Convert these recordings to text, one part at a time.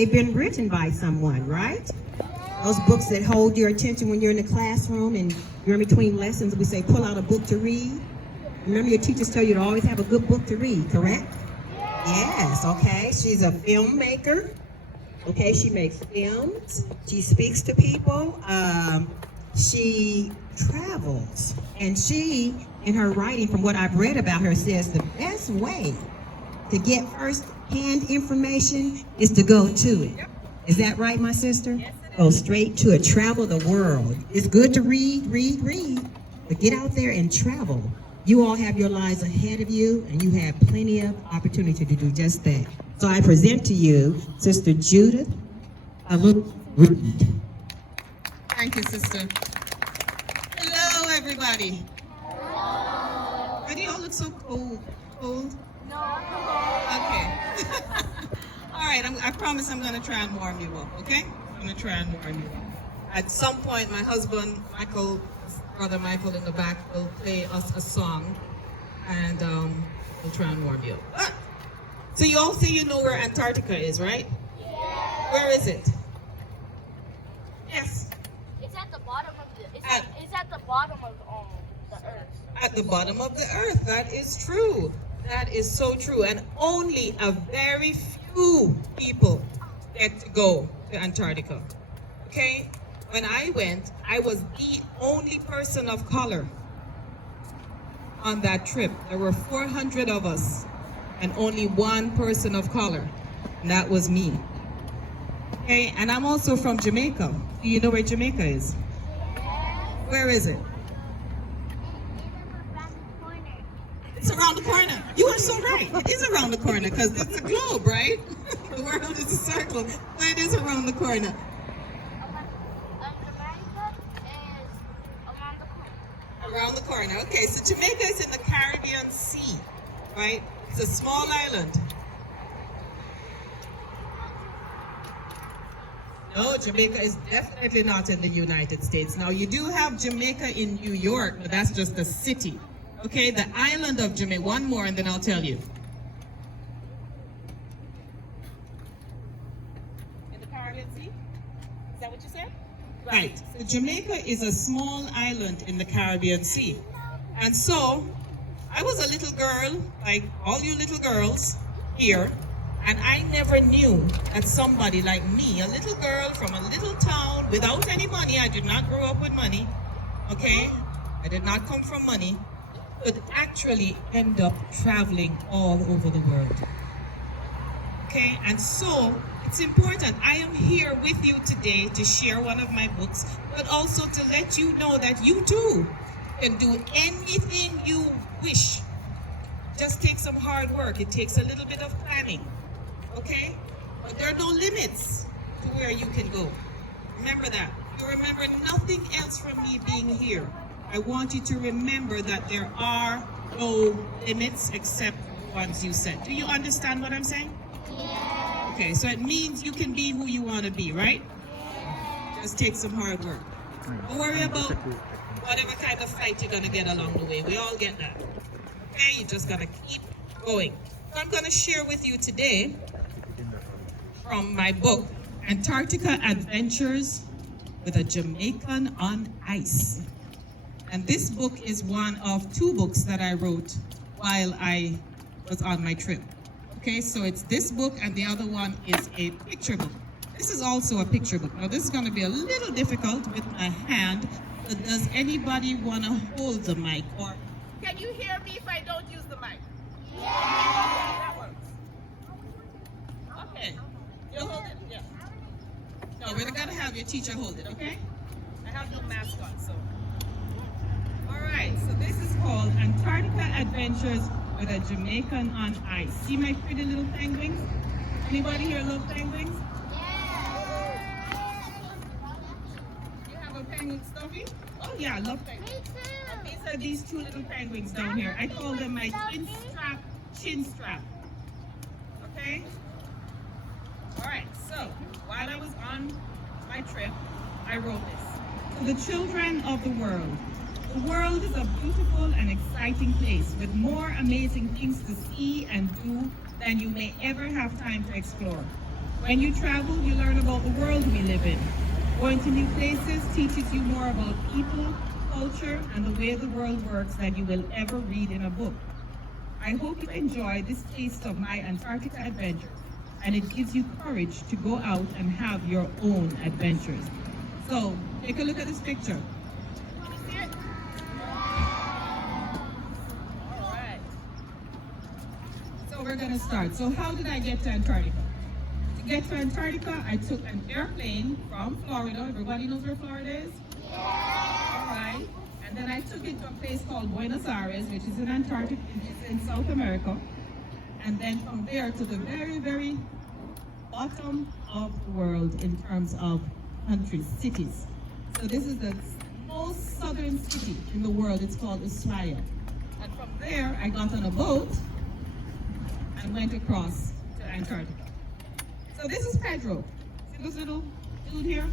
They've been written by someone, right? Those books that hold your attention when you're in the classroom and you're in between lessons, we say pull out a book to read. Remember your teachers tell you to always have a good book to read, correct? Yes, okay. She's a filmmaker. Okay, she makes films. She speaks to people. She travels. And she, in her writing, from what I've read about her, says the best way to get first-hand information is to go to it. Is that right, my sister? Yes, it is. Go straight to it. Travel the world. It's good to read, but get out there and travel. You all have your lives ahead of you, and you have plenty of opportunity to do just that. So I present to you Sister Judith Falloon-Reid. Thank you, sister. Hello, everybody. Why do you all look so cold? Cold? No. Okay. All right, I promise I'm going to try and warm you up, okay? I'm going to try and warm you up. At some point, my husband, Brother Michael in the back, will play us a song, and we'll try and warm you up. Ah! So you all say you know where Antarctica is, right? Yeah. Where is it? Yes. It's at the bottom of the. It's at the bottom of the earth. At the bottom of the earth. That is true. That is so true. And only a very few people get to go to Antarctica. Okay? When I went, I was the only person of color on that trip. There were 400 of us and only one person of color, and that was me. Okay, and I'm also from Jamaica. Do you know where Jamaica is? Where is it? It's around the corner. You are so right. It is around the corner because it's a globe, right? The world is a circle, so it is around the corner. Around the corner. Okay, so Jamaica is in the Caribbean Sea, right? It's a small island. No, Jamaica is definitely not in the United States. Now, you do have Jamaica in New York, but that's just the city. Okay, the island of Jamaica. One more and then I'll tell you. In the Caribbean Sea? Is that what you said? Right. So Jamaica is a small island in the Caribbean Sea. And so, I was a little girl, like all you little girls here, and I never knew that somebody like me, a little girl from a little town without any money, I did not grow up with money, okay? I did not come from money, could actually end up traveling all over the world. Okay, and so it's important. I am here with you today to share one of my books, but also to let you know that you too can do anything you wish. Just take some hard work. It takes a little bit of planning. Okay? But there are no limits to where you can go. Remember that. You remember nothing else from me being here. I want you to remember that there are no limits except the ones you set. Do you understand what I'm saying? Yeah. Okay, so it means you can be who you want to be, right? Just take some hard work. Don't worry about whatever kind of fight you're going to get along the way. We all get that. Okay, you just got to keep going. So I'm going to share with you today from my book, Antarctica Adventures with a Jamaican on Ice. And this book is one of two books that I wrote while I was on my trip. Okay, so it's this book and the other one is a picture book. This is also a picture book. Now this is going to be a little difficult with my hand, but does anybody want to hold the mic? Or Can you hear me if I don't use the mic? Yeah. That works. okay, you'll hold it? Yeah. No, we're going to have your teacher hold it, okay? I have no mask on, so. All right, so this is called Antarctica Adventures with a Jamaican on Ice. See my pretty little penguins? Anybody here love penguins? You have a penguin stuffy? Oh yeah, I love penguins. And these are these two little penguins down here. I call them my chin strap. Okay? All right, so while I was on my trip, I wrote this. To the children of the world. The world is a beautiful and exciting place with more amazing things to see and do than you may ever have time to explore. When you travel, you learn about the world we live in. Going to new places teaches you more about people, culture, and the way the world works than you will ever read in a book. I hope you enjoy this taste of my Antarctica adventures, and it gives you courage to go out and have your own adventures. So, take a look at this picture. Can you see it? All right. So we're gonna start. So how did I get to Antarctica? To get to Antarctica, I took an airplane from Florida. Everybody knows where Florida is? Yeah. All right. And then I took it to a place called Buenos Aires, which is in Antarctica, which is in South America. And then from there to the very, very bottom of the world in terms of countries, cities. So this is the most southern city in the world. It's called Ushuaia. And from there, I got on a boat and went across to Antarctica. So this is Pedro. See this little dude here?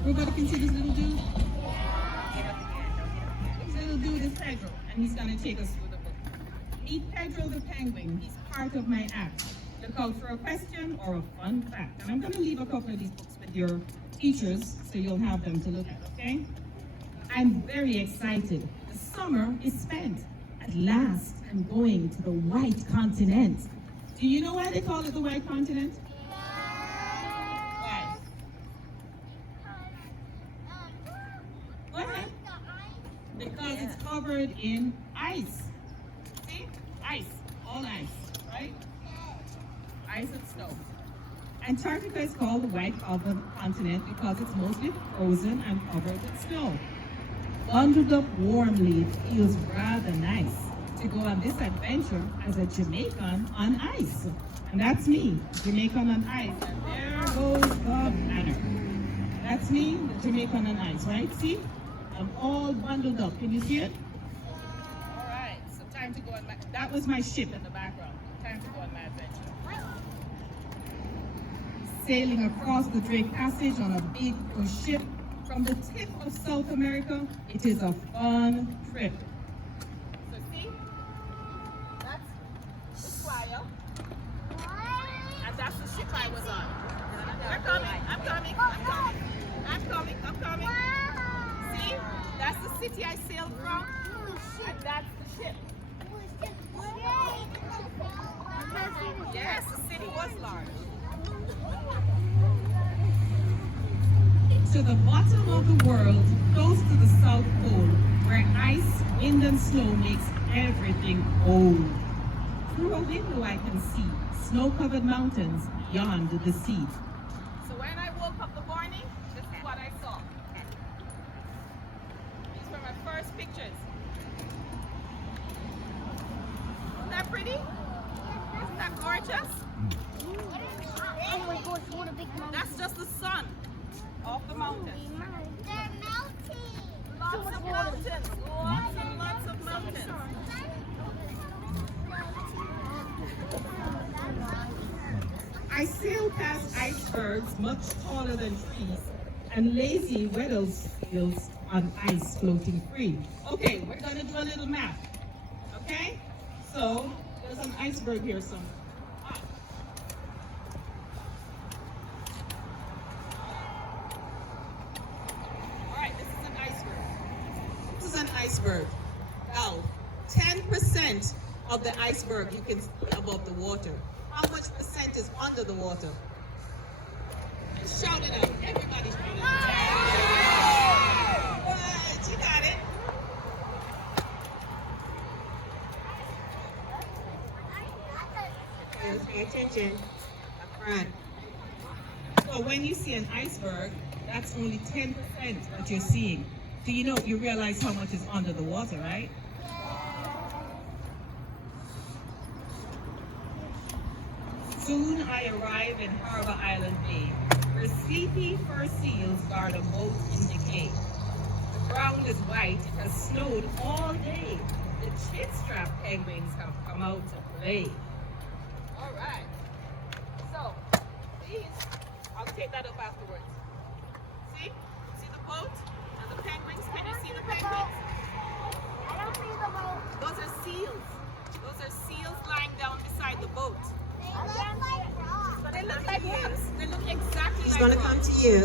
Everybody can see this little dude? This little dude is Pedro, and he's gonna take us through the book. Meet Pedro the penguin. He's part of my act. Look out for a question or a fun fact. And I'm gonna leave a couple of these books with your teachers so you'll have them to look at, okay? I'm very excited. The summer is spent. At last, I'm going to the white continent. Do you know why they call it the white continent? Why? Go ahead. Because it's covered in ice. See? Ice. All ice, right? Ice and snow. Antarctica is called the white continent because it's mostly frozen and covered with snow. Bundled up warmly, it feels rather nice to go on this adventure as a Jamaican on ice. And that's me, Jamaican on ice. And there goes the banner. That's me, the Jamaican on ice, right? See? I'm all bundled up. Can you see it? All right. So time to go on my. That was my ship in the background. Time to go on my adventure. Sailing across the Drake Passage on a big cruise ship from the tip of South America. It is a fun trip. So see, that's Ushuaia, and that's the ship I was on. We're coming. I'm coming. I'm coming. I'm coming. I'm coming. See, that's the city I sailed from, and that's the ship. Yes, the city was large. To the bottom of the world, close to the South Pole, where ice, wind, and snow makes everything cold. Through a window I can see snow-covered mountains beyond the sea. So when I woke up the morning, this is what I saw. These were my first pictures. Isn't that pretty? Isn't that gorgeous? Oh my gosh, what a big mountain. That's just the sun off the mountain. They're melting. Lots of mountains. Lots and lots of mountains. I sail past icebergs much taller than trees and lazy Weddellsfields on ice floating free. Okay, we're gonna do a little math. Okay? So there's an iceberg here somewhere. Alright, this is an iceberg. This is an iceberg. Now, 10% of the iceberg you can see above the water. How much percent is under the water? Shout it out. Everybody shout it out. Right, you got it. Yes, pay attention. Up front. So when you see an iceberg, that's only 10% what you're seeing. So you realize how much is under the water, right? Soon I arrive in Harbor Island Bay, where sleepy fur seals guard a boat in decay. The ground is white, it has snowed all day. The chin-strap penguins have come out to play. All right. So, these, I'll take that up afterwards. See? See the boat and the penguins? Can you see the penguins? I don't see the boat. Those are seals. Those are seals lying down beside the boat. They look like frogs. So they look like rocks. They look exactly He's like gonna rocks. come to you.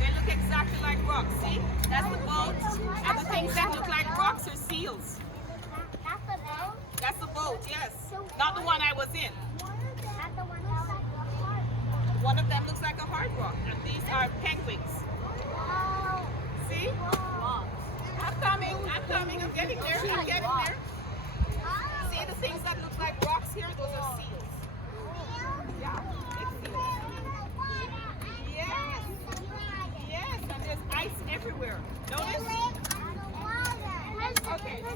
They look exactly like rocks. See? That's the boat. And the things that look like rocks are seals. That's the boat. That's the boat, yes. Not the one I was in. That's the one that looks like a heart. One of them looks like a hard rock. And these are penguins. Oh. See? I'm coming. I'm getting there. I'm getting there. See the things that look like rocks here? Those are seals. Yeah, big seals. Yes. Yes, and there's ice everywhere. Notice? Okay, so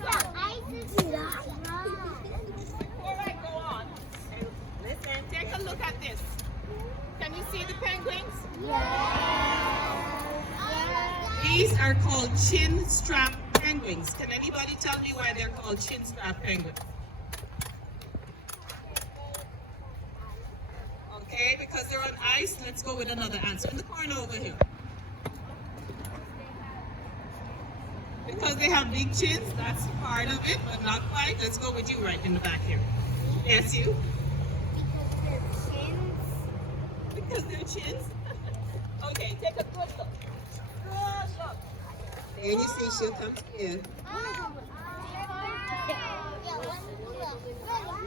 before I go on, listen, take a look at this. Can you see the penguins? These are called chin strap penguins. Can anybody tell me why they're called chin strap penguins? Okay, because they're on ice. Let's go with another answer. In the corner over here. Because they have big chins, that's part of it, but not quite. Let's go with you right in the back here. Yes, you? Because they're chins? Okay, take a good look. Good look. And you see she'll come to you.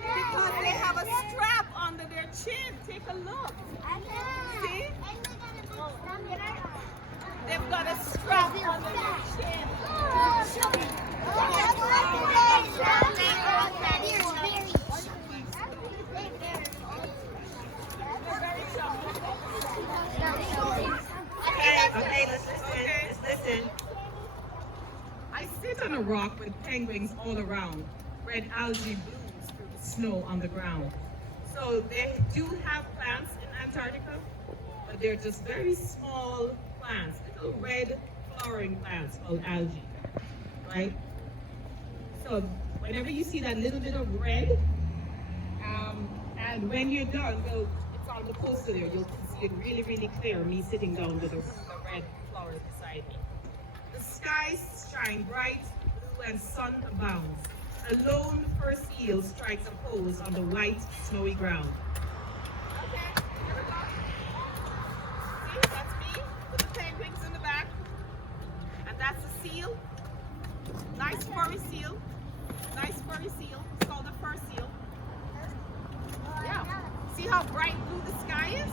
Because they have a strap under their chin. Take a look. See? They've got a strap under their chin. They're very chubby. Okay, let's listen. Let's listen. I sit on a rock with penguins all around. Red algae blooms through the snow on the ground. So they do have plants in Antarctica, but they're just very small plants, little red flowering plants called algae, right? So whenever you see that little bit of red, and when you're done, well, it's on the poster there, you'll see it really, really clear, me sitting down with the red flowers beside me. The skies shine bright, blue and sun abounds. A lone fur seal strikes a pose on the white, snowy ground. Okay, here we go. See, that's me with the penguins in the back. And that's a seal. Nice furry seal. Nice furry seal. It's called a fur seal. Yeah. See how bright blue the sky is?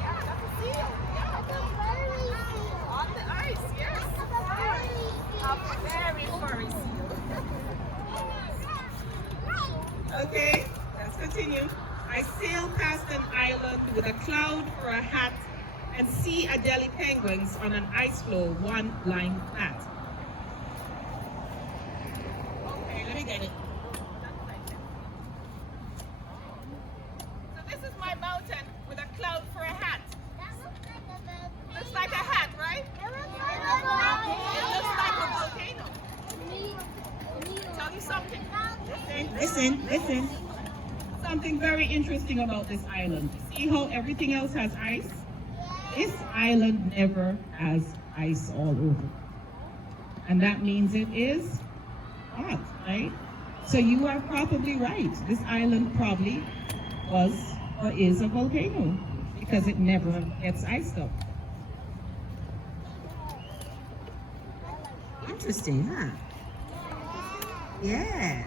Yeah, that's a seal. Yeah. On the ice, yes. A very furry seal. Okay, let's continue. I sail past an island with a cloud for a hat and see Adelie penguins on an ice floe, one lying flat. Okay, let me get it. So this is my mountain with a cloud for a hat. Looks like a hat, right? It looks like a volcano. Tell you something. Listen. Something very interesting about this island. See how everything else has ice? This island never has ice all over. And that means it is hot, right? So you are probably right. This island probably was or is a volcano because it never gets iced up. Interesting, huh? Yeah.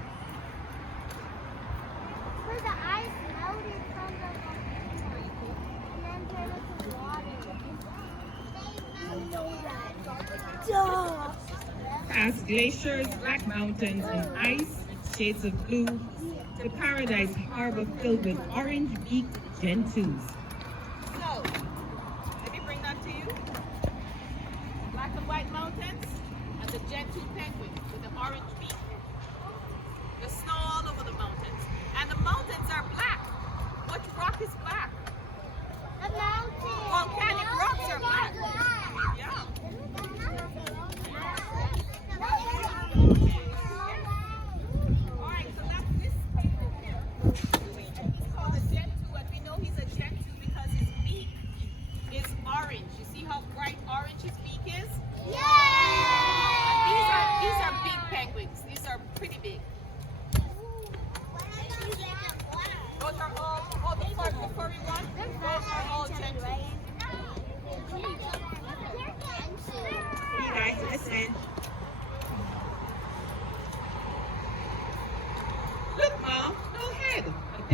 Where the ice melted from the volcano and then turned into water. They know that. Duh. Past glaciers, black mountains, and ice, shades of blue, to Paradise Harbor filled with orange-beaked gentoos. So, let me bring that to you. Black and white mountains and the gentoo penguin with the orange beak. There's snow all over the mountains. And the mountains are black. What rock is black? The mountain. Volcanic rocks are black. Yeah. Alright, so that's this penguin here. And he's called a gentoo, and we know he's a gentoo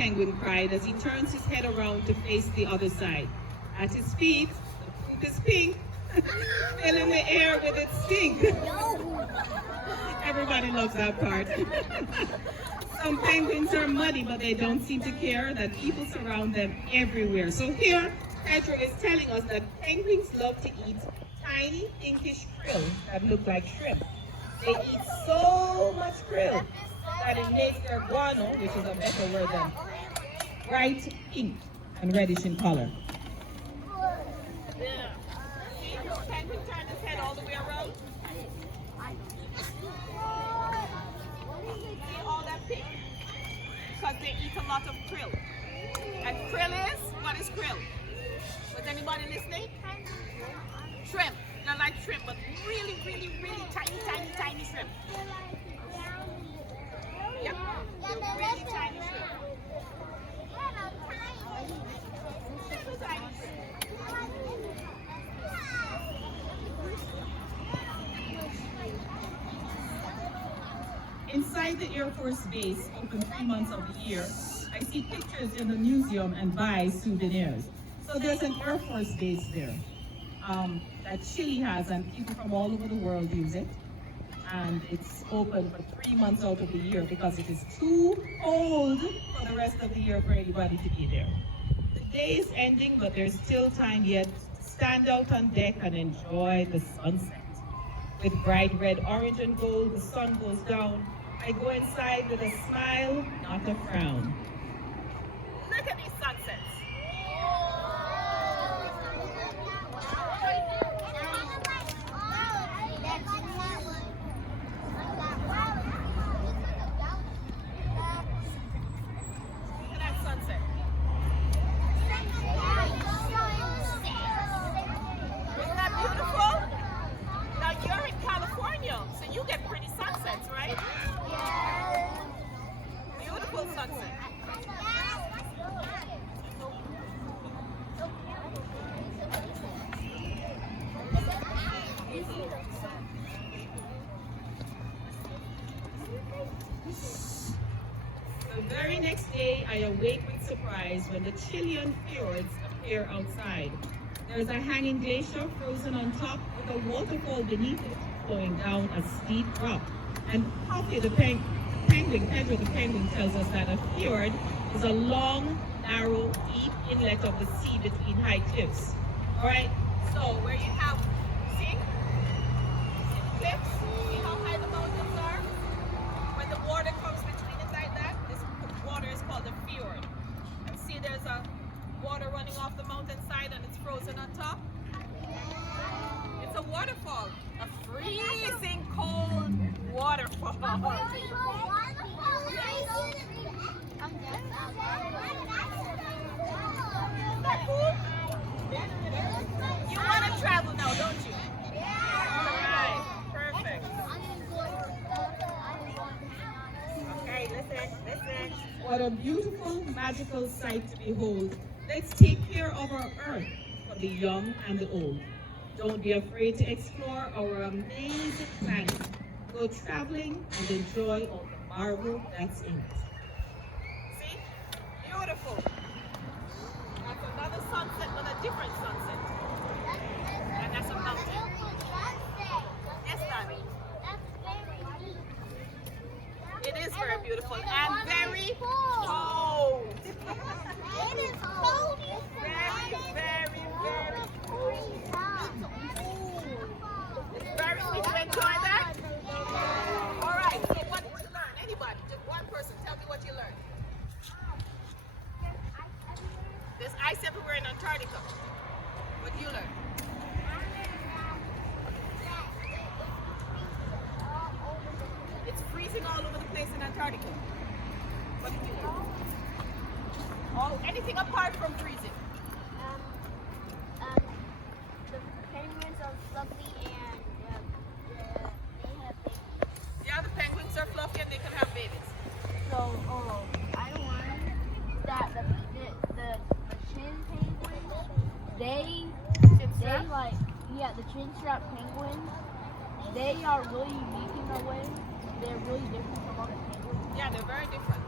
penguin cried as he turns his head around to face the other side. At his feet, the poop is pink, still in the air with its stink. Everybody loves that part. Some penguins are muddy, but they don't seem to care that people surround them everywhere. So here, Pedro is telling us that penguins love to eat tiny pinkish krill that look like shrimp. They eat so much krill that it makes their guano, which is a better word than bright pink and reddish in color. Yeah. See, penguin turn his head all the way around. See all that pink? Because they eat a lot of krill. And krill is, what is krill? Was anybody listening? Shrimp. They're like shrimp, but really, really, really tiny, tiny, tiny shrimp. Yep. They're really tiny shrimp. Super tiny shrimp. Inside the Air Force Base, open 3 months of the year, I see pictures in the museum and buy souvenirs. So there's an Air Force Base there that Chile has, and people from all over the world use it. And it's open for 3 months out of the year because it is too cold for the rest of the year for anybody to be there. The day is ending, but there's still time yet to stand out on deck and enjoy the sunset. With bright red, orange, and gold, the sun goes down. I go inside with a smile, not a frown. Look at these sunsets. Look at that sunset. Isn't that beautiful? Now you're in California, so you get pretty sunsets, right? Beautiful sunset. The very next day, I awake with surprise when the Chilean fjords appear outside. There's a hanging glacier frozen on top with a waterfall beneath it, flowing down a steep drop. And Puffy the penguin, Pedro the penguin, tells us that a fjord is a long, narrow, deep inlet of the sea between high cliffs. All right, so where you have, see the cliffs, see how high the mountains are? When the water comes between it like that, this water is called a fjord. And see there's a water running off the mountainside and it's frozen on top. It's a waterfall, a freezing cold waterfall. Isn't that cool? You want to travel now, don't you? All right, perfect. Okay, listen. What a beautiful, magical sight to behold. Let's take care of our earth for the young and the old. Don't be afraid to explore our amazing planet. Go traveling and enjoy all the marvel that's in it. See? Beautiful. That's another sunset, but a different sunset. And that's a mountain. Yes, darling. It is very beautiful and very cold. It is cold. Very, very, very cold. Very, did you enjoy that? All right, so what did you learn? Anybody, just one person, tell me what you learned. There's ice everywhere in Antarctica. What did you learn? It's freezing all over the place in Antarctica. What did you learn? Oh, anything apart from freezing? The penguins are fluffy and they have babies. Yeah, the penguins are fluffy and they can have babies. So, I learned that the chin penguins, the chin strap penguins, they are really unique in a way. They're really different from other penguins. Yeah, they're very different.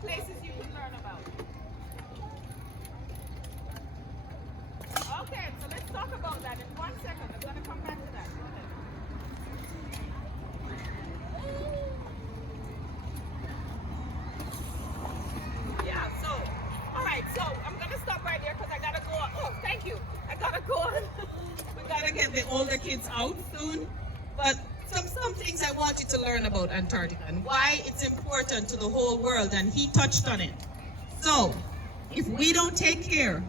places you can learn about. Okay, so let's talk about that in 1 second. I'm going to come back to that. Go ahead. Yeah, so, all right, so I'm going to stop right there because I got to go on. Oh, thank you. I got to go on. We gotta get the older kids out soon. But some things I want you to learn about Antarctica and why it's important to the whole world, and he touched on it. So, if we don't take care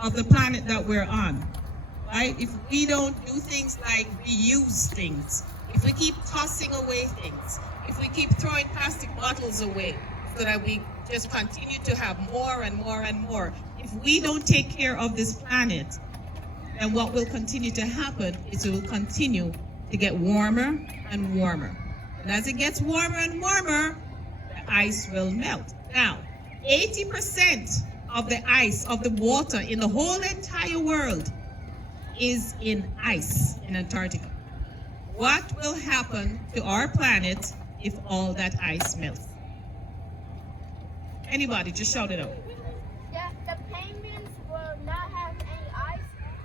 of the planet that we're on, right? If we don't do things like reuse things, if we keep tossing away things, if we keep throwing plastic bottles away so that we just continue to have more and more and more, if we don't take care of this planet, then what will continue to happen is it will continue to get warmer and warmer. And as it gets warmer and warmer, the ice will melt. Now, 80% of the ice, of the water in the whole entire world is in ice in Antarctica. What will happen to our planet if all that ice melts? Anybody, just shout it out. The penguins will not have any ice,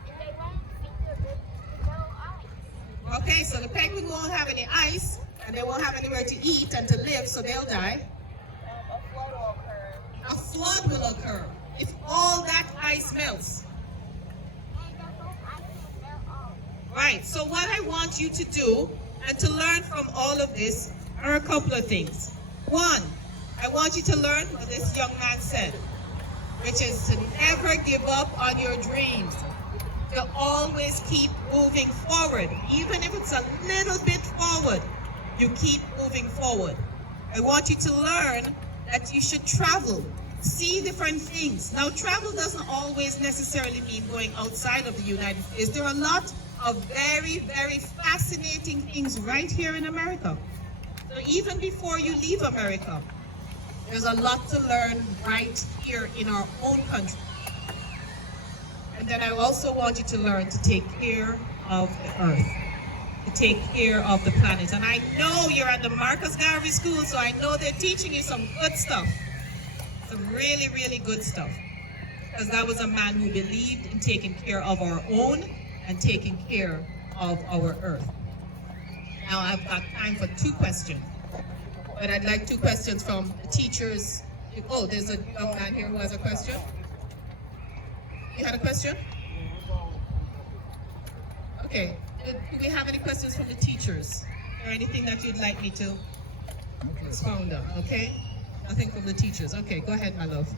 and they won't see the no ice. Okay, so the penguin won't have any ice, and they won't have anywhere to eat and to live, so they'll die. A flood will occur. A flood will occur if all that ice melts. And the whole ice will melt off. Right, so what I want you to do and to learn from all of this are a couple of things. One, I want you to learn what this young man said, which is to never give up on your dreams, to always keep moving forward. Even if it's a little bit forward, you keep moving forward. I want you to learn that you should travel, see different things. Now, travel doesn't always necessarily mean going outside of the United States. There are a lot of very, very fascinating things right here in America. So even before you leave America, there's a lot to learn right here in our own country. And then I also want you to learn to take care of the earth, to take care of the planet. And I know you're at the Marcus Garvey School, so I know they're teaching you some good stuff. Some really, really good stuff. Because that was a man who believed in taking care of our own and taking care of our earth. Now I've got time for 2 questions. But I'd like 2 questions from the teachers. Oh, there's a young man here who has a question. You had a question? Okay. Do we have any questions from the teachers? Or anything that you'd like me to expound on? Okay? Nothing from the teachers. Okay, go ahead, my love.